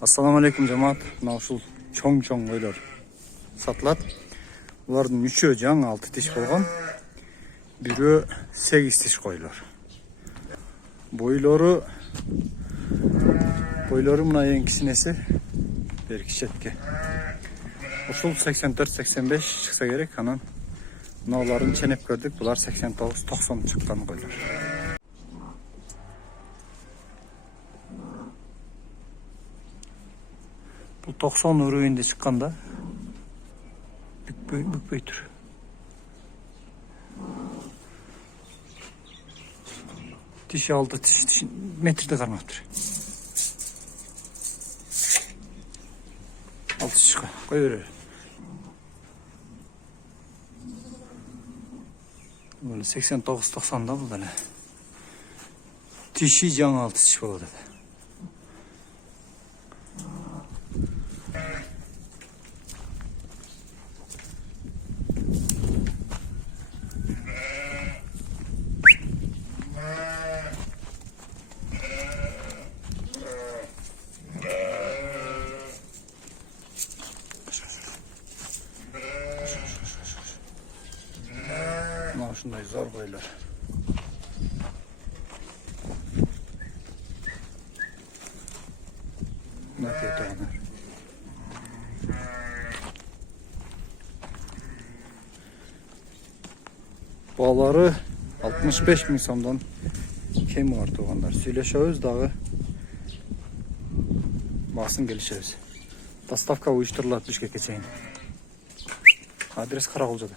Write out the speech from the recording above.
Assalamu alaikum cemaat. Mına uşul çoң koylar satılат. Bulardın 3'ü жаңы 6 tiş bolған. Biri 8 tiş koylar. Boyları mına enkisi bir kişetki. Uşul 84-85 çıksa gerek. Anan mınaların çenep gördük. Bular 89-90 çıkkan koylar. Bu 90 ürüğünde çıkkanda bükböйтür. Dişi aldı, dişi metrede kalmaktır. Altı çıkı, koy öyle. Böyle 89-90'da bu böyle. Dişi жаңы altı çıkı oldu. Şunday zor koylar. Ne kötü onlar. Bağları 65 bin somdan kem var doğanlar. Söyleşiyoruz dağı basın gelişiyoruz. Dostavka uyuşturulat Bişkek geçeyim. Adres Karakolca'da.